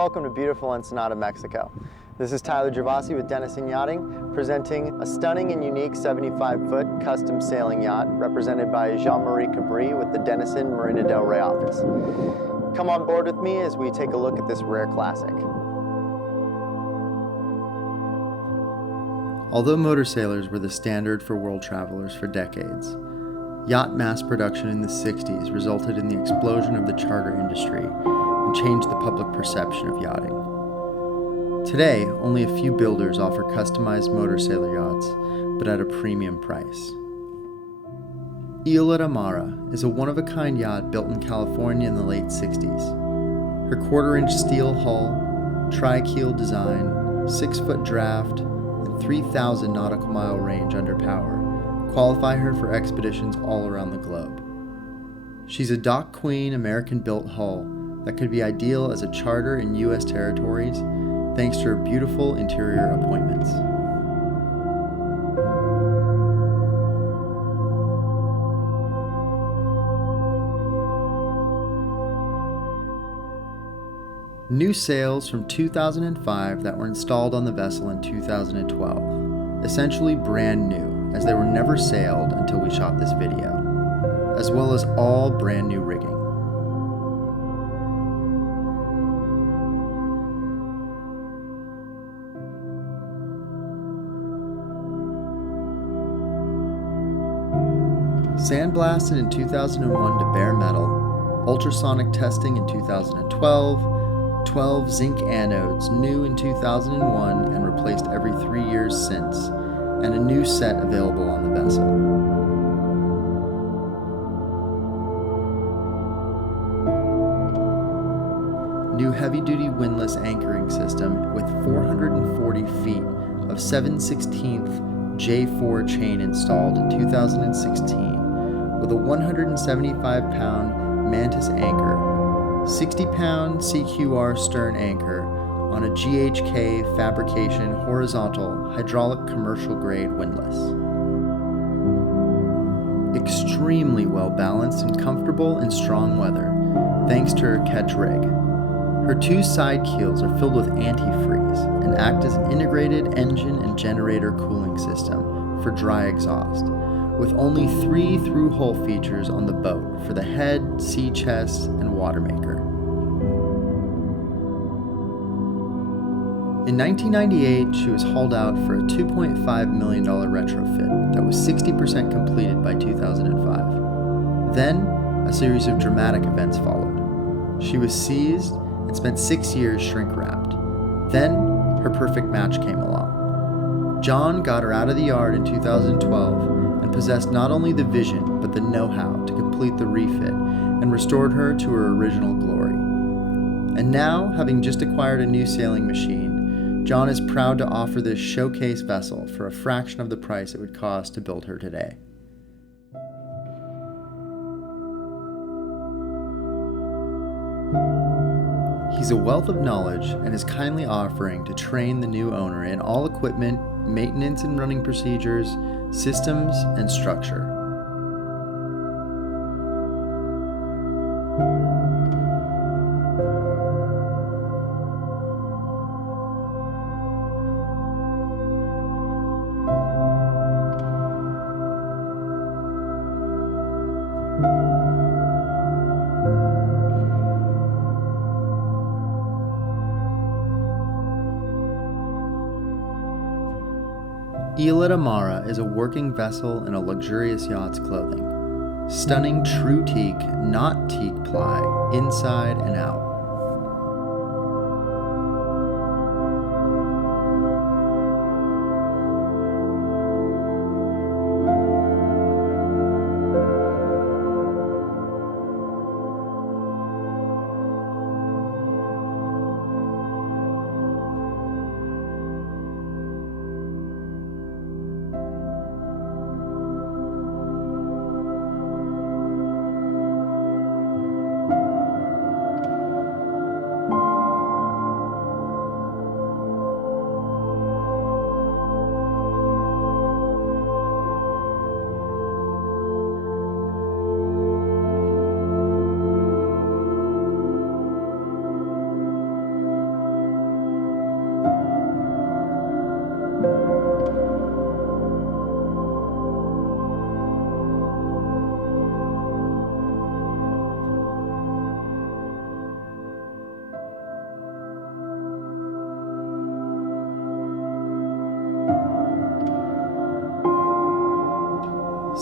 welcome to beautiful Ensenada, Mexico. This is Tyler Gervasi with Denison Yachting, presenting a stunning and unique 75-foot custom sailing yacht represented by Jean-Marie Cabri with the Denison Marina del Rey office. Come on board with me as we take a look at this rare classic. Although motor sailors were the standard for world travelers for decades, yacht mass production in the 60s resulted in the explosion of the charter industry and changed the public perception of yachting. Today, only a few builders offer customized motor sailor yachts, but at a premium price. Iolair Mara is a one-of-a-kind yacht built in California in the late 60s. Her quarter-inch steel hull, tri-keel design, 6-foot draft, and 3,000 nautical mile range under power qualify her for expeditions all around the globe. She's a dock queen American-built hull that could be ideal as a charter in U.S. territories thanks to her beautiful interior appointments. New sails from 2005 that were installed on the vessel in 2012, essentially brand new as they were never sailed until we shot this video, as well as all brand new rigging. Sandblasted in 2001 to bare metal, ultrasonic testing in 2012, 12 zinc anodes new in 2001 and replaced every 3 years since, and a new set available on the vessel. New heavy-duty windlass anchoring system with 440 feet of 7/16 J4 chain installed in 2016 with a 175-pound Mantis anchor, 60-pound CQR stern anchor on a GHK fabrication horizontal hydraulic commercial grade windlass. Extremely well balanced and comfortable in strong weather thanks to her catch rig. Her 2 side keels are filled with antifreeze and act as an integrated engine and generator cooling system for dry exhaust, with only 3 through-hole features on the boat for the head, sea chest, and water maker. In 1998, she was hauled out for a $2.5 million retrofit that was 60% completed by 2005. Then, a series of dramatic events followed. She was seized and spent 6 years shrink-wrapped. Then, her perfect match came along. John got her out of the yard in 2012 and possessed not only the vision but the know-how to complete the refit and restored her to her original glory. And now, having just acquired a new sailing machine, John is proud to offer this showcase vessel for a fraction of the price it would cost to build her today. He's a wealth of knowledge and is kindly offering to train the new owner in all equipment, maintenance and running procedures, systems, and structure. Ilidamara is a working vessel in a luxurious yacht's clothing. Stunning true teak, not teak ply, inside and out.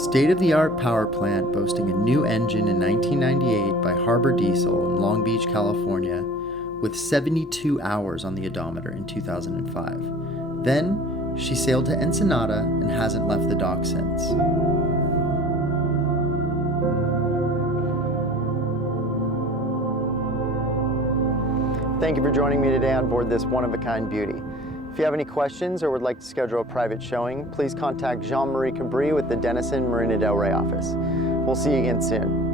state-of-the-art power plant boasting a new engine in 1998 by Harbor Diesel in Long Beach, California, with 72 hours on the odometer in 2005. Then, she sailed to Ensenada and hasn't left the dock since. Thank you for joining me today on board this one-of-a-kind beauty. If you have any questions or would like to schedule a private showing, please contact Jean-Marie Cabri with the Denison Marina Del Rey office. We'll see you again soon.